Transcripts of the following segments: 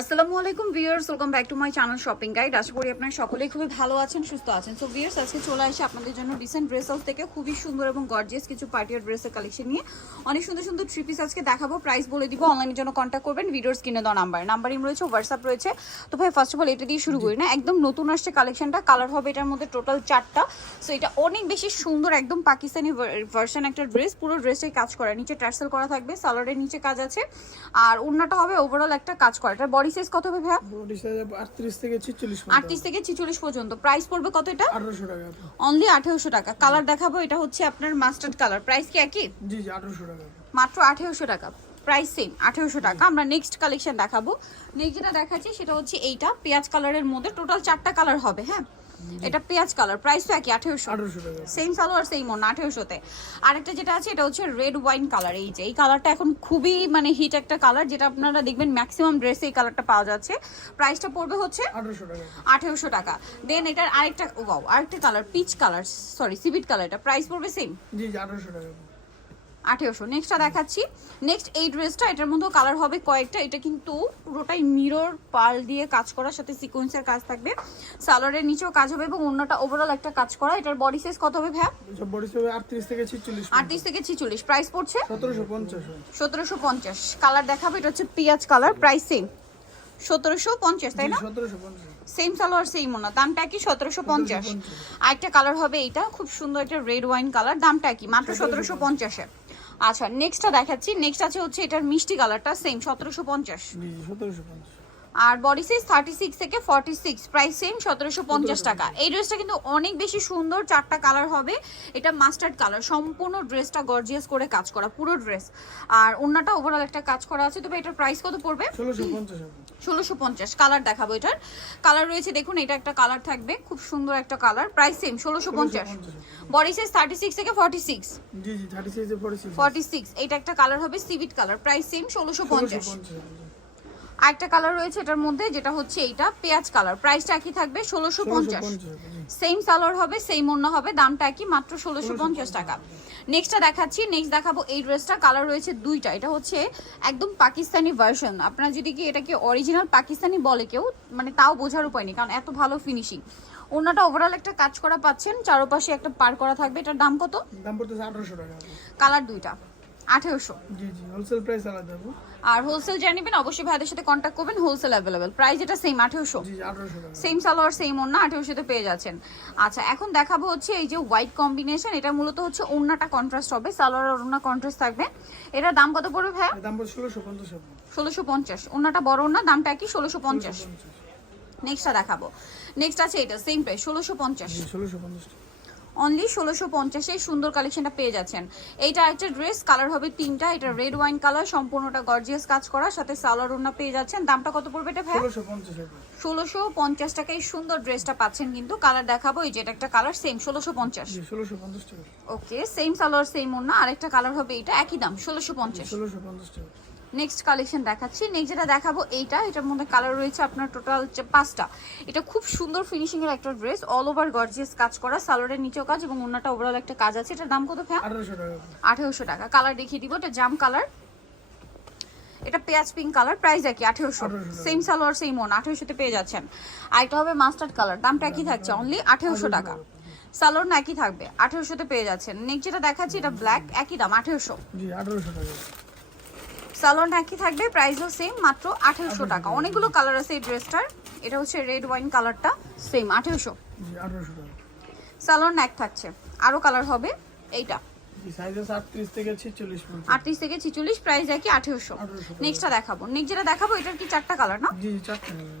আসসালামু আলাইকুম viewers, welcome back to my channel shopping guide. আশা করি আপনারা সকলেই খুবই ভালো আছেন, সুস্থ আছেন। সো ভিউয়ার্স, আজকে চলে আসে আপনাদের জন্য রিসেন্ট ড্রেস হাউস থেকে খুবই সুন্দর এবং গর্জিয়াস কিছু পার্টিয়ার ড্রেসের কালেকশন নিয়ে অনেক সুন্দর সুন্দর থ্রি পিস আজকে দেখাবো। প্রাইস বলে দিব, অনলাইনের জন্য কন্ট্যাক্ট করবেন। ভিডিওর স্ক্রিনে দেওয়া নাম্বারিং রয়েছে, হোয়াটসঅ্যাপ রয়েছে। তো ভাই ফার্স্ট অফ অল এটা দিয়ে শুরু করি না, একদম নতুন আসছে কালেকশনটা। কালার হবে এটার মধ্যে টোটাল 4টা। সো এটা অনেক বেশি সুন্দর, একদম পাকিস্তানি ভার্সন একটা ড্রেস। পুরো ড্রেসটাই কাজ করা, নিচে টার্সেল করা থাকবে, সালোয়ারের নিচে কাজ আছে, আর ওড়নাটা হবে ওভারঅল একটা কাজ করা। এটার বডি সাইজ কত হবে ভাই? 38 থেকে 46 পর্যন্ত। প্রাইস পড়বে কত এটা? 1800 টাকা। অনলি 1800 টাকা। কালার দেখাবো, এটা হচ্ছে আপনার মাস্টার্ড কালার। প্রাইস কি একই? জি 1800 টাকা। মাত্র 1800 টাকা, প্রাইস সেম 1800 টাকা। আমরা নেক্সট কালেকশন দেখাবো। নেক্সট যেটা দেখাচ্ছি সেটা হচ্ছে এইটা পেঁয়াজ কালারের মধ্যে, টোটাল 4টা কালার হবে। হ্যাঁ, এটা পেঁয়াজ কালার, প্রাইস তো একই 1800 টাকা। সেম সালোয়ার সেম ওড়না 1800 তে। আরেকটা যেটা আছে এটা হচ্ছে রেড ওয়াইন কালার। এই যে এই কালারটা এখন খুবই হিট একটা কালার, যেটা আপনারা দেখবেন ম্যাক্সিমাম ড্রেসে এই কালারটা পাওয়া যাচ্ছে। প্রাইসটা পড়বে হচ্ছে 1800 টাকা। দেন এটার আরেকটা কালার পিচ কালার, সরি সিভিট কালার, এটা প্রাইস পড়বে সেম জি 1800 টাকা। 1800। নেক্সটটা দেখাচ্ছি। নেক্সট এই ড্রেসটা, এটার মধ্যেও কালার হবে কয়েকটা। এটা কিন্তু পুরোটাই মিরর পার্ল দিয়ে কাজ করার সাথে সিকোয়েন্সের কাজ থাকবে, সালোয়ারের নিচেও কাজ হবে এবং অন্যটা ওভারঅল একটা কাজ করা। এটার বডি সাইজ কত হবে ভাই? বডি সাইজ 38 থেকে 46। 38 থেকে 46। প্রাইস পড়ছে 1750। 1750। কালার দেখাবো, এটা হচ্ছে পিয়াজ কালার, প্রাইস সেম 1750, তাই না? 1750। সেম সালোয়ার সেম ওনা, দামটা কি? 1750। আরেকটা কালার হবে এইটা, খুব সুন্দর একটা রেড ওয়াইন কালার, দামটা কি? মাত্র 1750 এ। আচ্ছা, নেক্সটটা দেখাচ্ছি। নেক্সট আছে হচ্ছে এটার মিষ্টি কালারটা, সেম 1750। জি 1750। আর বডি সাইজ 36 থেকে 46, প্রাইস সেম 1750 টাকা। এই ড্রেসটা কিন্তু অনেক বেশি সুন্দর, 4টা কালার হবে। এটা মাস্টার্ড কালার, সম্পূর্ণ ড্রেসটা গর্জিয়াস করে কাজ করা, পুরো ড্রেস। আর ওন্নাটা ওভারঅল একটা কাজ করা আছে। তবে এটার প্রাইস কত পড়বে? 1650। 1650। কালার দেখাবো, এটার কালার রয়েছে দেখুন, এটা একটা কালার থাকবে, খুব সুন্দর একটা colour, price same 1650। Body size 36 থেকে 46। জি জি 36 থেকে 46। 46। এটা একটা কালার হবে সিভিট কালার, প্রাইস সেম 1650। আরেকটা কালার রয়েছে এটার মধ্যে, যেটা হচ্ছে এইটা পেঁয়াজ কালার, প্রাইসটা একই থাকবে 1650। সেম সালোয়ার হবে, সেম ওড়না হবে, দামটা একই, মাত্র 1650 টাকা। নেক্সটটা দেখাচ্ছি। নেক্সট দেখাবো এই ড্রেসটা, কালার রয়েছে 2টা। এটা হচ্ছে একদম পাকিস্তানি ভার্সন। আপনারা যদি কি এটাকে অরিজিনাল পাকিস্তানি বলে কেউ, তাও বোঝার উপায় নেই, কারণ এত ভালো ফিনিশিং। ওড়নাটা ওভারঅল একটা কাজ করা পাচ্ছেন, চারপাশে একটা পার করা থাকবে। এটার দাম কত? দাম পড়তেছে 1800 টাকা। কালার 2টা 1800। জি জি হোলসেল প্রাইস আলাদা হবে। আর হোলসেল জানিবেন অবশ্যই ভাইদের সাথে কন্ট্যাক্ট করবেন, হোলসেল অ্যাভেলেবেল। প্রাইস এটা সেম 1800। জি 1800 টাকা। সেম সালোয়ার সেম ওড়না, 1800 তে পেয়ে যাচ্ছেন। আচ্ছা, এখন দেখাবো হচ্ছে এই যে হোয়াইট কম্বিনেশন। এটা মূলত হচ্ছে ওড়নাটা কন্ট্রাস্ট হবে, সালোয়ার আর ওড়না কন্ট্রাস্ট থাকবে। এটার দাম কত পড়বে ভাই? দাম পড়ছে 1650 টাকা। 1650। ওড়নাটা বড় ওড়না, দামটা কি? 1650। নেক্সটটা দেখাবো। নেক্সট আছে এটা সেম প্রাইস 1650। জি 1650 টাকা। অনলি 1650 এই সুন্দর কালেকশনটা পেয়ে যাচ্ছেন। এইটা একটা ড্রেস, কালার হবে 3টা। এটা রেড ওয়াইন কালার, সম্পূর্ণটা গর্জিয়াস কাজ করা, সাথে সালোয়ার ওড়না পেয়ে যাচ্ছেন। দামটা কত পড়বে এটা ভাই? 1650 টাকা। 1650 টাকায় এই সুন্দর ড্রেসটা পাচ্ছেন। কিন্তু কালার দেখাবো, এই যে এটা একটা কালার, সেম 1650। জি 1650 টাকা। ওকে, সেম সালোয়ার সেম ওড়না। আরেকটা কালার হবে এটা, একই দাম 1650। 1650 টাকা। নেক্সট কালেকশন দেখাচ্ছি। নেক্সট যেটা দেখাবো এইটা, এটার মধ্যে কালার রয়েছে আপনার টোটাল 5টা। এটা খুব সুন্দর ফিনিশিং এর একটা ড্রেস, অল ওভার গর্জিয়াস কাজ করা, সালোয়ারের নিচেও কাজ এবং ওড়নাটা ওভারঅল একটা কাজ আছে। এটার দাম কত ভাই? 1800 টাকা। 1800 টাকা। কালার দেখিয়ে দিব, এটা জাম কালার, এটা পেঁয়াজ পিঙ্ক কালার, প্রাইস একই 1800। সেম সালোয়ার সেম ওড়না, 1800 তে পেয়ে যাচ্ছেন। আর এটা হবে মাস্টার্ড কালার, দামটা একই থাকছে, অনলি 1800 টাকা। সালোয়ার না একই থাকবে, 1800 তে পেয়ে যাচ্ছেন। নেক্সট যেটা দেখাচ্ছি এটা ব্ল্যাক, একই দাম 1800। জি 1800 টাকা। সালোয়ার একই থাকবে, প্রাইসও সেম, মাত্র 1800 টাকা। অনেকগুলো কালার আছে এই ড্রেসটার। এটা হচ্ছে রেড ওয়াইন কালারটা, সেম 1800। জি 1800 টাকা। সালোয়ার এক থাকছে, আরো কালার হবে। এইটা জি সাইজ আছে 38 থেকে 46 পর্যন্ত। 38 থেকে 46, প্রাইস একই 1800। নেক্সটটা দেখাবো। নেক্সট যেটা দেখাবো এটার কি 4টা কালার না? জি 4টা কালার।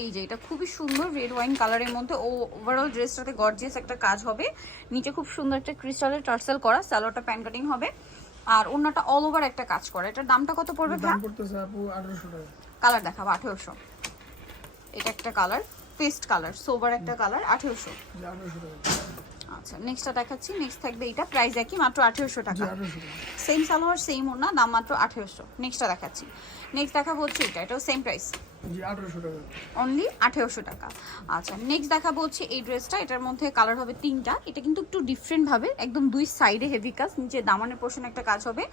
এই যে এটা খুবই সুন্দর রেড ওয়াইন কালারের মধ্যে, ওভারঅল ড্রেসটাতে গর্জিয়াস একটা কাজ হবে। নিচে খুব সুন্দর একটা ক্রিস্টালের টার্সেল করা, সালোয়ারটা প্যান কাটিং হবে, আর ওন্নাটা অল ওভার একটা কাজ করা। এটার দামটা কত পড়বে? দাম পড়তেছে আপু 1800 টাকা। কালার দেখাবো 1800। এটা একটা কালার, পেস্ট কালার, সোবার একটা কালার, 1800। জি 1800 টাকা। আচ্ছা নেক্সটটা দেখাচ্ছি, নেক্সট থাকবে এটা, প্রাইস একই, মাত্র 1800 জি টাকা। 1800 টাকা। সেম সালোয়ার সেম ওড়না, দাম মাত্র 1800। নেক্সটটা দেখাচ্ছি, নেক্সট দেখাবো হচ্ছে এটা, এটাও সেম প্রাইস, জি 1800 টাকা। অনলি 1800 টাকা। আচ্ছা নেক্সট দেখাবো হচ্ছে এই ড্রেসটা, এটার মধ্যে কালার হবে 3টা। এটা কিন্তু একটু ডিফারেন্ট ভাবে, একদম দুই সাইডে হেভি কাজ, নিচে দামানের পোর্শন একটা কাজ হবে,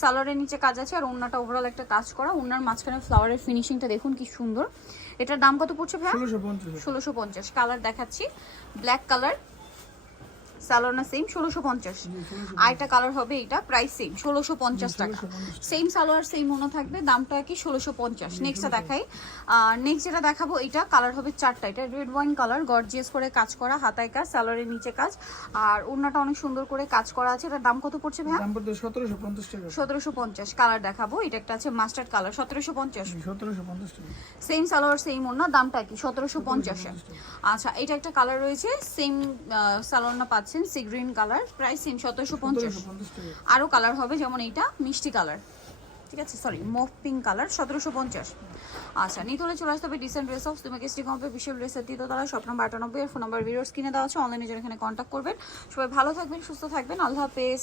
সালোয়ারের নিচে কাজ আছে, আর ওড়নাটা ওভারঅল একটা কাজ করা, ওড়নার মাঝখানে ফ্লাওয়ারের ফিনিশিংটা দেখুন কি সুন্দর। এটার দাম কত পড়ছে ভাই? 1650। 1650। কালার দেখাচ্ছি, ব্ল্যাক কালার, সালোয়ার না সেম 1650। জি 1650। আর একটা কালার হবে এটা, প্রাইস সেম 1650 টাকা। 1650 সেম সালোয়ার সেম মনে থাকবে, দামটা কি 1650। নেক্সটটা দেখাই, নেক্সট যেটা দেখাবো এটা কালার হবে 4টা। এটা রেড ওয়াইন কালার, গর্জিয়াস করে কাজ করা, হাতায় কাজ, সালোয়ারের নিচে কাজ, আর ওড়নাটা অনেক সুন্দর করে কাজ করা আছে। এটার দাম কত পড়ছে ভাই? দাম পড়বে 1750 টাকা। 1750। কালার দেখাবো, এটা একটা আছে মাস্টার্ড কালার, 1750। জি 1750 টাকা। সেম সালোয়ার সেম ওড়না, দামটা কি 1750। আচ্ছা এটা একটা কালার রয়েছে, সেম সালোয়ার না পাচ্ছেন, sea green colour, price same 1750। 1750 টাকা। আরও কালার হবে, যেমন এইটা মিষ্টি কালার, ঠিক আছে, সরি মুভ পিঙ্ক কালার, 1750। আচ্ছা নিতে হলে চলে আসতে হবে ডিসেন্ট ড্রেস অফ, তুমি কেসটি কম্পে বিশাল ড্রেসের দ্বিতীয়তলা, shop number 98, phone number videos কিনে দেওয়া আছে, অনলাইনে যারা এখানে কন্ট্যাক্ট করবেন। সবাই ভালো থাকবেন, সুস্থ থাকবেন, আল্লাহ হাফেজ।